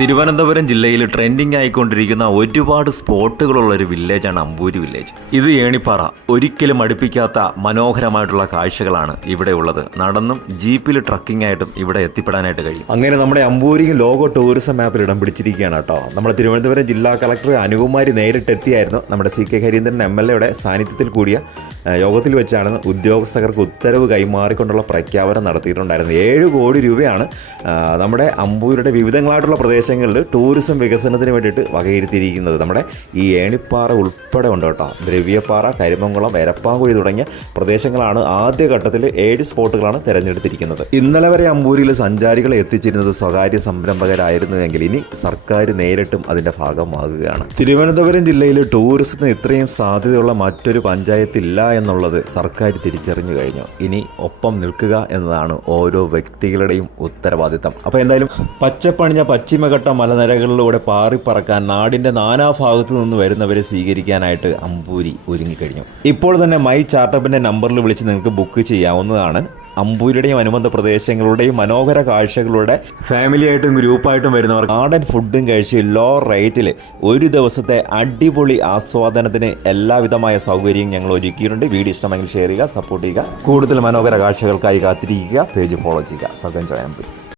തിരുവനന്തപുരം ജില്ലയിൽ ട്രെൻഡിങ് ആയിക്കൊണ്ടിരിക്കുന്ന ഒരുപാട് സ്പോട്ടുകളുള്ളൊരു വില്ലേജാണ് അമ്പൂരി വില്ലേജ്. ഇത് ഏണിപ്പാറ. ഒരിക്കലും അടുപ്പിക്കാത്ത മനോഹരമായിട്ടുള്ള കാഴ്ചകളാണ് ഇവിടെ ഉള്ളത്. നടന്നും ജീപ്പിൽ ട്രക്കിംഗ് ആയിട്ടും ഇവിടെ എത്തിപ്പെടാനായിട്ട് കഴിയും. അങ്ങനെ നമ്മുടെ അമ്പൂരിയും ലോഗോ ടൂറിസം മാപ്പിൽ ഇടം പിടിച്ചിരിക്കുകയാണ് കേട്ടോ. നമ്മുടെ തിരുവനന്തപുരം ജില്ലാ കളക്ടർ അനുകുമാരി നേരിട്ടെത്തിയായിരുന്നു. നമ്മുടെ CK ഹരീന്ദ്രൻ MLA സാന്നിധ്യത്തിൽ കൂടിയ യോഗത്തിൽ വെച്ചാണ് ഉദ്യോഗസ്ഥർക്ക് ഉത്തരവ് കൈമാറിക്കൊണ്ടുള്ള പ്രഖ്യാപനം നടത്തിയിട്ടുണ്ടായിരുന്നത്. 7 കോടി രൂപയാണ് നമ്മുടെ അമ്പൂരിയുടെ വിവിധങ്ങളായിട്ടുള്ള പ്രദേശങ്ങളിൽ ടൂറിസം വികസനത്തിന് വേണ്ടിയിട്ട് വകയിരുത്തിയിരിക്കുന്നത്. നമ്മുടെ ഈ ഏണിപ്പാറ ഉൾപ്പെടെ ഉണ്ട് കേട്ടോ. ദ്രവ്യപ്പാറ, കരിമംകുളം, എരപ്പാങ്കുഴി തുടങ്ങിയ പ്രദേശങ്ങളാണ് ആദ്യഘട്ടത്തിൽ 7 സ്പോട്ടുകളാണ് തിരഞ്ഞെടുത്തിരിക്കുന്നത്. ഇന്നലെ വരെ അമ്പൂരിയിൽ സഞ്ചാരികളെ എത്തിച്ചിരുന്നത് സ്വകാര്യ സംരംഭകരായിരുന്നുവെങ്കിൽ ഇനി സർക്കാർ നേരിട്ടും അതിൻ്റെ ഭാഗമാകുകയാണ്. തിരുവനന്തപുരം ജില്ലയിൽ ടൂറിസത്തിന് ഇത്രയും സാധ്യതയുള്ള മറ്റൊരു പഞ്ചായത്തില്ല എന്നുള്ളത് സർക്കാർ തിരിച്ചറിഞ്ഞു കഴിഞ്ഞു. ഇനി ഒപ്പം നിൽക്കുക എന്നതാണ് ഓരോ വ്യക്തികളുടെയും ഉത്തരവാദിത്തം. അപ്പോൾ എന്തായാലും പച്ചപ്പണിഞ്ഞ പശ്ചിമഘട്ട മലനിരകളിലൂടെ പാറിപ്പറക്കാൻ നാടിൻ്റെ നാനാഭാഗത്തു നിന്ന് വരുന്നവരെ സ്വീകരിക്കാനായിട്ട് അമ്പൂരി ഒരുങ്ങിക്കഴിഞ്ഞു. ഇപ്പോൾ തന്നെ മൈ ചാർട്ടപ്പിൻ്റെ നമ്പറിൽ വിളിച്ച് നിങ്ങൾക്ക് ബുക്ക് ചെയ്യാവുന്നതാണ്. അമ്പൂരിയുടെയും അനുബന്ധ പ്രദേശങ്ങളുടെയും മനോഹര കാഴ്ചകളുടെ ഫാമിലിയായിട്ടും ഗ്രൂപ്പായിട്ടും വരുന്നവർ നാടൻ ഫുഡും കഴിച്ച് ലോ റേറ്റിൽ ഒരു ദിവസത്തെ അടിപൊളി ആസ്വാദനത്തിന് എല്ലാവിധമായ സൗകര്യവും ഞങ്ങൾ ഒരുക്കിയിട്ടുണ്ട്. വീഡിയോ ഇഷ്ടമെങ്കിൽ ഷെയർ ചെയ്യുക, സപ്പോർട്ട് ചെയ്യുക. കൂടുതൽ മനോഹര കാഴ്ചകൾക്കായി കാത്തിരിക്കുക. പേജ് ഫോളോ ചെയ്യുക. സദൻ ജോയമ്പൂരി.